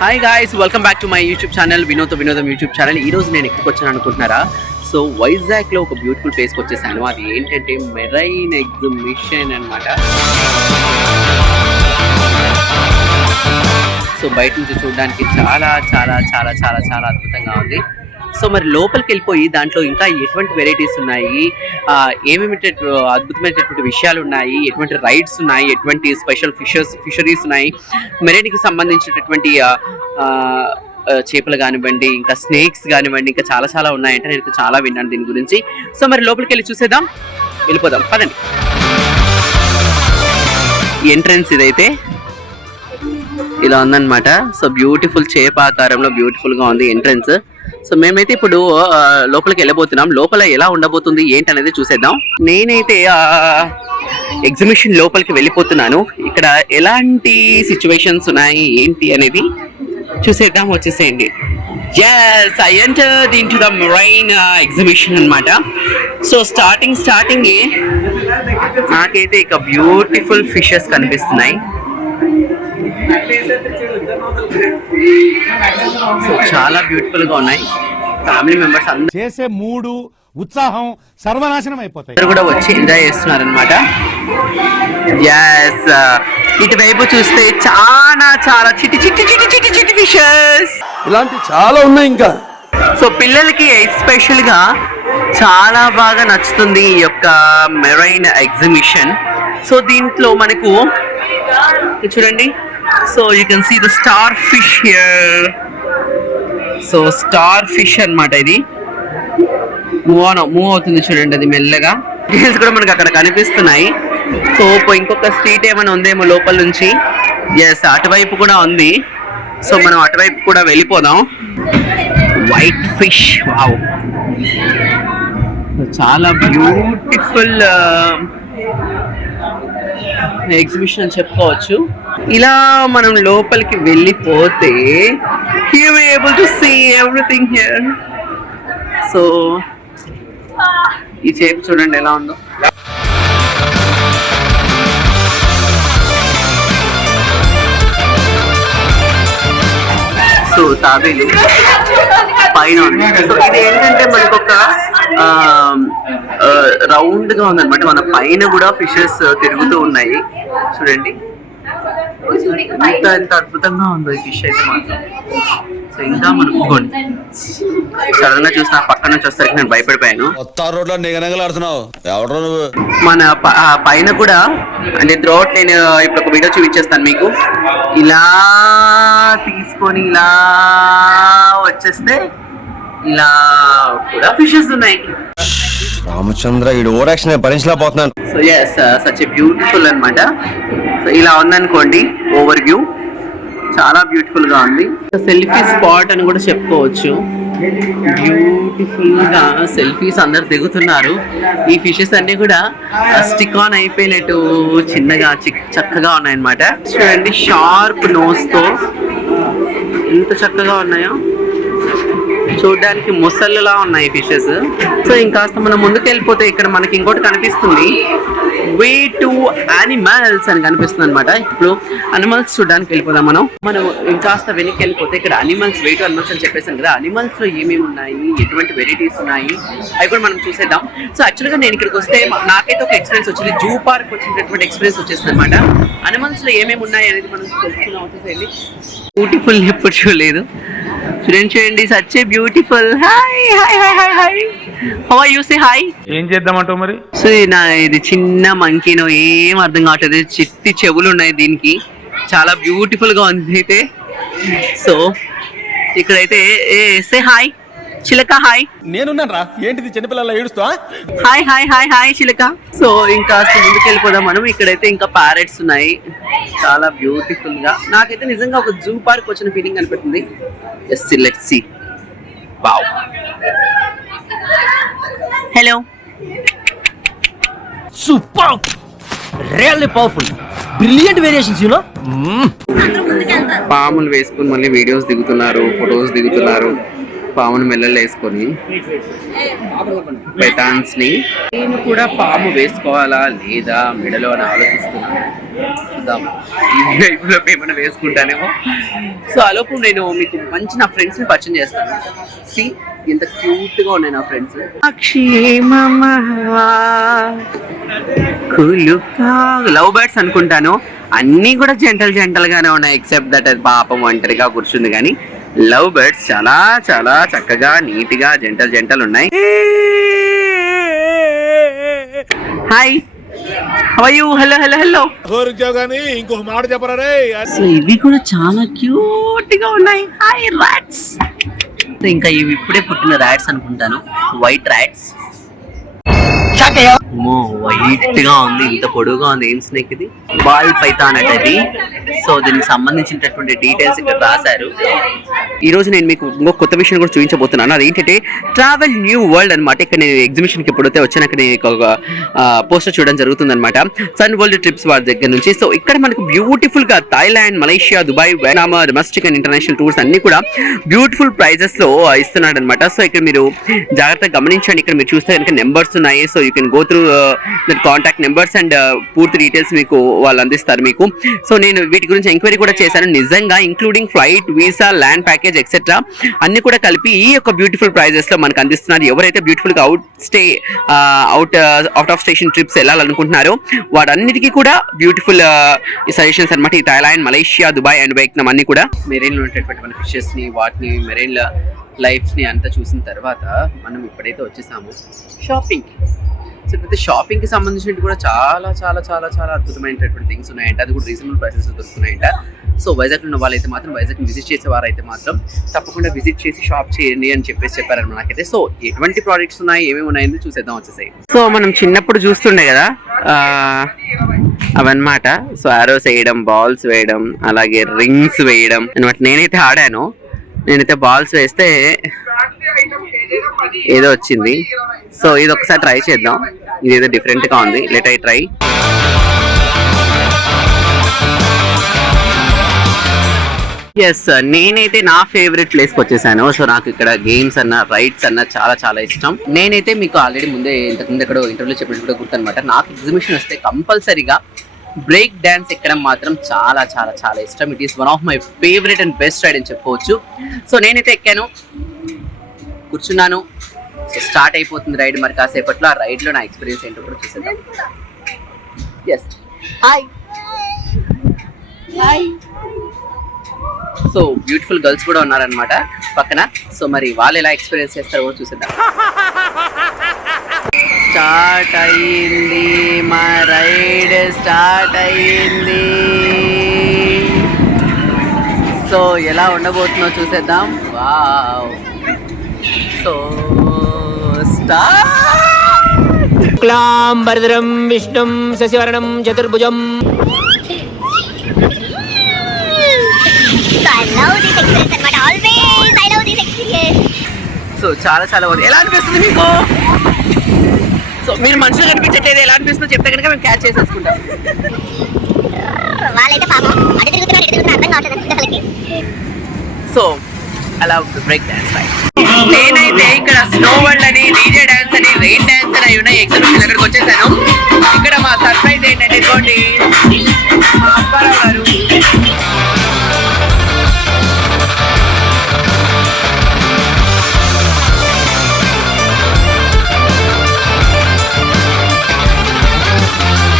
Hi guys welcome back to my YouTube channel Vinod వినోదం YouTube channel ఈ రోజు నేను ఎక్కువ వచ్చాను అనుకుంటున్నారా? సో వైజాగ్లో ఒక బ్యూటిఫుల్ ప్లేస్కి వచ్చేసాను. అది ఏంటంటే మెరైన్ ఎగ్జిబిషన్ అన్నమాట. సో బయట నుంచి చూడడానికి చాలా చాలా చాలా చాలా చాలా అద్భుతంగా ఉంది. సో మరి లోపలికి వెళ్ళిపోయి దాంట్లో ఇంకా ఎటువంటి వెరైటీస్ ఉన్నాయి? ఆ, ఏమేమి అద్భుతమైనటువంటి విషయాలు ఉన్నాయి? ఎటువంటి రైడ్స్ ఉన్నాయి? ఎటువంటి స్పెషల్ ఫిషర్స్ ఫిషరీస్ ఉన్నాయి? మెరైన్కి సంబంధించినటువంటి చేపలు కానివ్వండి ఇంకా స్నేక్స్ కానివ్వండి ఇంకా చాలా చాలా ఉన్నాయంటే నేను చాలా విన్నాను దీని గురించి. సో మరి లోపలికి వెళ్ళి చూసేద్దాం. వెళ్ళిపోదాం. పదండి. ఎంట్రన్స్ ఇదైతే ఇలా ఉందన్నమాట. సో బ్యూటిఫుల్ చేప ఆకారంలో బ్యూటిఫుల్గా ఉంది ఎంట్రన్స్ సో మేమైతే ఇప్పుడు లోపలికి వెళ్ళబోతున్నాం. లోపల ఎలా ఉండబోతుంది ఏంటి అనేది చూసేద్దాం. నేనైతే ఎగ్జిబిషన్ లోపలికి వెళ్ళిపోతున్నాను. ఇక్కడ ఎలాంటి సిచ్యువేషన్స్ ఉన్నాయి ఏంటి అనేది చూసేద్దాం వచ్చేసేయండి. Yes I enter in to the marine exhibition అన్నమాట. సో స్టార్టింగ్ స్టార్టింగ్ నాకైతే ఇక బ్యూటిఫుల్ ఫిషెస్ కనిపిస్తున్నాయి. సో చాలా బ్యూటిఫుల్గా ఉన్నాయి. ఫ్యామిలీ మెంబర్స్ అందరూ చేసే మూడు ఉత్సాహం సర్వనాశనం అయిపోతాయి. కూడా వచ్చి ఎంజాయ్ చేస్తున్నారు అనమాట ఎస్ ఇటువైపు చూస్తే చాలా చాలా చిట్టి చిట్టి చిట్టి చిట్టి చిట్టి ఫిషెస్ ఇలాంటి చాలా ఉన్నాయి ఇంకా. సో పిల్లలకి ఎస్పెషల్గా చాలా బాగా నచ్చుతుంది ఈ యొక్క మెరైన్ ఎగ్జిబిషన్ సో దీంట్లో మనకు చూడండి. So you can see the star fish here so star fish అన్నమాట ఇది. మూవ్ మూవ్ అవుతుంది చూడండి అది మెల్లగా. డీటెయిల్స్ కూడా మనకు అక్కడ కనిపిస్తున్నాయి. సో ఇంకొక స్ట్రీట్ ఏమైనా ఉందేమో లోపల నుంచి. ఎస్ అటువైపు కూడా ఉంది. సో మనం అటువైపు కూడా వెళ్ళిపోదాం. వైట్ ఫిష్ వావ్ చాలా బ్యూటిఫుల్ ఎగ్జిబిషన్ uh, అని చెప్పుకోవచ్చు. ఇలా మనం లోపలికి వెళ్ళిపోతే able to see everything here. So ఈ చేపు చూడండి ఎలా ఉందో. సో తాబేలు పైన ఉంది. సో ఇది ఏంటంటే మనకు ఒక రౌండ్గా ఉందన్నమాట. మన పైన కూడా ఫిషెస్ తిరుగుతూ ఉన్నాయి. చూడండి. ఎంత ఎంత అద్భుతంగా ఉందో ఈ ఫిష్ అయితే మాత్రం. సో ఇంకా మనం ఇదిగోండి సడన్గా చూసిన పక్క నుంచి వచ్చేసరికి నేను భయపడిపోయాను. ఎవడో నువ్వు? మన ప- ఆ పైన కూడా అంటే త్రోట్ నేను ఇప్పుడు ఒక వీడియో చూపించేస్తాను మీకు. ఇలా తీసుకొని ఇలా వచ్చేస్తే ఇలా కూడా ఫిషెస్ ఉన్నాయి. రామచంద్ర ఈ ఓవర్ యాక్షన్ భరించలేకపోతున్నాను సో ఎస్ సచ్ బ్యూటిఫుల్ అనమాట సో ఇలా ఉందనుకోండి ఓవర్ వ్యూ చాలా బ్యూటిఫుల్గా ఉంది సెల్ఫీ స్పాట్ అని కూడా చెప్పుకోవచ్చు. బ్యూటిఫుల్గా సెల్ఫీస్ అందరు దిగుతున్నారు. ఈ ఫిషెస్ అన్ని కూడా స్టిక్ ఆన్ అయిపోయినట్టు చిన్నగా చిక్ చక్కగా ఉన్నాయన్నమాట. చూడండి షార్ప్ నోస్తో ఎంత చక్కగా ఉన్నాయో. చూడడానికి ముసళ్ళలా ఉన్నాయి ఫిషెస్ సో ఇంకాస్త మనం ముందుకు వెళ్ళిపోతే ఇక్కడ మనకి ఇంకోటి కనిపిస్తుంది. వే టు అనిమల్స్ అని కనిపిస్తుంది అనమాట ఇప్పుడు అనిమల్స్ చూడడానికి వెళ్ళిపోదాం మనం. మనం ఇంకాస్త వెనక్కి వెళ్ళిపోతే ఇక్కడ అనిమల్స్ వే టు అనిమల్స్ అని చెప్పేసాను కదా. అనిమల్స్లో ఏమేమి ఉన్నాయి? ఎటువంటి వెరైటీస్ ఉన్నాయి? అవి కూడా మనం చూసేద్దాం. సో యాక్చువల్గా నేను ఇక్కడికి వస్తే నాకైతే ఒక ఎక్స్పీరియన్స్ వచ్చింది. జూ పార్క్ వచ్చినటువంటి ఎక్స్పీరియన్స్ వచ్చేసింది అనమాట అనిమల్స్లో ఏమేమి ఉన్నాయి అనేది మనం తెలుసుకున్నాం వచ్చేసేయండి బ్యూటిఫుల్ ఎప్పుడు చూడలేదు. చూడండి చూడండి such a beautiful hi hi hi hi hi how are you say hi ఏం చేద్దామంటావు మరి? సో ఇది నా ఇది చిన్న మంకీనో ఏం అర్థం కావట్లేదు. చిట్టి చెవులు ఉన్నాయి దీనికి. చాలా బ్యూటిఫుల్గా ఉంది అయితే. సో ఇక్కడైతే ఏ సే హాయ్ చిలక హాయ్ నేనున్నాను రా ఏంటిది? చిన్నపిల్లల ఏడుస్తా హాయ్ హాయ్ హాయ్ హాయ్ చిలక. సో ఇంకా ముందుకు వెళ్ళిపోదాం మనం. ఇక్కడైతే ఇంకా ప్యారెట్స్ ఉన్నాయి. చాలా బ్యూటిఫుల్గా. నాకైతే నిజంగా ఒక జూ పార్క్ వచ్చిన ఫీలింగ్ అనిపిస్తుంది. Yes let see wow hello super really powerful brilliant variations you know పాములు వేసుకుని మళ్ళీ వీడియోస్ దిగుతున్నారు ఫొటోస్ దిగుతున్నారు. పామును మెల్లలు వేసుకొని బెటాన్స్ని నేను కూడా పాము వేసుకోవాలా లేదా మెడలో అని ఆలోచిస్తున్నాను చూద్దాం. ఈ వైపులో ఏమైనా వేసుకుంటానేమో. సో అలోపు నేను మీకు మంచి నా ఫ్రెండ్స్ని పరిచయం చేస్తాను. సి ఎంత క్యూట్గా ఉన్నాయి నా ఫ్రెండ్స్ లవ్ బర్డ్స్ అనుకుంటాను. అన్నీ కూడా జంటలు జంటలు గానే ఉన్నాయి ఎక్సెప్ట్ దట్ పాపం ఒంటరిగా కూర్చుంది కానీ లవ్ బర్డ్స్ చాలా చాలా చక్కగా నీట్గా జంటలు జంటలు ఉన్నాయి hi hello hello hello hello కానీ ఇంకో మాట చెప్పరా ఇవి కూడా చాలా క్యూట్గా ఉన్నాయి. హాయ్ రాట్స్ ఇంకా ఇవి ఇప్పుడే పుట్టిన ర్యాట్స్ అనుకుంటాను. వైట్ ర్యాట్స్ వైట్గా ఉంది ఇంత పొడుగుగా ఉంది. ఏం స్నేక్ ఇది? బాల్ పైథాన్ అంటే సో దీనికి సంబంధించినటువంటి డీటెయిల్స్ ఇక్కడ రాశారు. ఈ రోజు నేను మీకు ఇంకో కొత్త విషయం కూడా చూపించబోతున్నాను. అదేంటంటే ట్రావెల్ న్యూ వరల్డ్ అన్నమాట. ఇక్కడ నేను ఎగ్జిబిషన్కి ఎప్పుడైతే వచ్చాక నేను ఒక పోస్టర్ చూడడం జరుగుతుంది అనమాట సన్ వరల్డ్ ట్రిప్స్ వారి దగ్గర నుంచి. సో ఇక్కడ మనకు బ్యూటిఫుల్గా థాయిలాండ్ మలేషియా దుబాయ్ వెనామా డొమెస్టిక్ అండ్ ఇంటర్నేషనల్ టూర్స్ అన్ని కూడా బ్యూటిఫుల్ ప్రైజెస్లో ఇస్తున్నాడు అనమాట సో ఇక్కడ మీరు జాగ్రత్తగా గమనించండి. ఇక్కడ మీరు చూస్తే కనుక నెంబర్స్ ఉన్నాయి. So you can go through that contact numbers and పూర్తి డీటెయిల్స్ మీకు వాళ్ళు అందిస్తారు మీకు. సో నేను వీటి గురించి ఎంక్వైరీ కూడా చేశాను. నిజంగా including flight visa land package etcetera అన్ని కూడా కలిపి ఈ యొక్క బ్యూటిఫుల్ ప్రైజెస్లో మనకు అందిస్తున్నారు. ఎవరైతే బ్యూటిఫుల్గా out stay out out of station trips వెళ్ళాలనుకుంటున్నారో వాటన్నిటికీ కూడా బ్యూటిఫుల్ సజెషన్స్ అనమాట ఈ Thailand Malaysia Dubai and Vietnam అన్ని కూడా మెరైన్లో ఉండేటువంటి మన ఫిషెస్ని వాటిని మెరైన్ లైఫ్స్ని అంతా చూసిన తర్వాత మనం ఇప్పుడైతే వచ్చేసాము. షాపింగ్ సో షాపింగ్కి సంబంధించినవి కూడా చాలా చాలా చాలా చాలా అద్భుతమైనటువంటి థింగ్స్ ఉన్నాయంట. అది కూడా రీజనబుల్ ప్రైసెస్ దొరుకుతున్నాయంట. సో వైజాగ్ ఉన్న వాళ్ళైతే మాత్రం వైజాగ్ విజిట్ చేసే వారైతే మాత్రం తప్పకుండా విజిట్ చేసి షాప్ చేయండి అని చెప్పేసి చెప్పారన్నమాట నాకైతే. సో ఎటువంటి ప్రోడక్ట్స్ ఉన్నాయి ఏమేమి ఉన్నాయని చూసేద్దాం వచ్చేసాయి. సో మనం చిన్నప్పుడు చూస్తుండే కదా అవన్నమాట. సో ఆరోస్ వేయడం బాల్స్ వేయడం అలాగే రింగ్స్ వేయడం అనమాట నేనైతే ఆడాను. నేనైతే బాల్స్ వేస్తే ఏదో వచ్చింది. సో ఇది ఒకసారి ట్రై చేద్దాం. ఇది ఏదో డిఫరెంట్గా ఉంది లెట్ ఐ ట్రై ఎస్ నేనైతే నా ఫేవరెట్ ప్లేస్కి వచ్చేసాను. సో నాకు ఇక్కడ గేమ్స్ అన్న రైడ్స్ అన్న చాలా చాలా ఇష్టం. నేనైతే మీకు ఆల్రెడీ ముందే ఇంతకుముందు ఎక్కడో ఇంటర్వ్యూలో చెప్పినట్టు కూడా గుర్తు అనమాట నాకు ఎగ్జిబిషన్ వస్తే కంపల్సరీగా బ్రేక్ డ్యాన్స్ ఎక్కడం మాత్రం చాలా చాలా చాలా ఇష్టం. It is one of my favourite and best ride అని చెప్పవచ్చు సో నేనైతే ఎక్కాను కూర్చున్నాను స్టార్ట్ అయిపోతుంది రైడ్ మరి కాసేపట్లో. ఆ రైడ్లో నా ఎక్స్పీరియన్స్ ఏంటో కూడా చూసేద్దాం. Yes hi hi so beautiful girls కూడా ఉన్నారనమాట పక్కన. సో మరి వాళ్ళు ఎలా ఎక్స్పీరియన్స్ చేస్తారో కూడా చూసేద్దాం. స్టార్ట్ అయ్యింది మా రైడ్ స్టార్ట్ అయ్యింది. సో ఎలా ఉండబోతుందో చూసేద్దాం. వావ్ సో శుక్లాంబరధరం విష్ణుం శశివర్ణం చతుర్భుజం. సో చాలా చాలా బాగుంది. ఎలా అనిపిస్తుంది మీకు? సో మీరు మనుషులు కనిపించట్లేదు ఎలా అనిపిస్తుందో చెప్తే కనుక మేము క్యాచ్ చేసేసుకుంటాం. వాళ్ళైతే పాపం అటు తిరుగుతున్నారు ఇటు తిరుగుతున్నారు అర్థం కావట్లేదు అసలుకి. సో అలా బ్రేక్ డాన్స్ రైట్ నేనైతే ఇక్కడ స్నో వరల్డ్ అని డీజే డాన్స్ అని రెయిన్ డాన్స్ అని అవి ఉన్నాయి. ఎగ్జిబిషన్ దగ్గరకు వచ్చేసాను.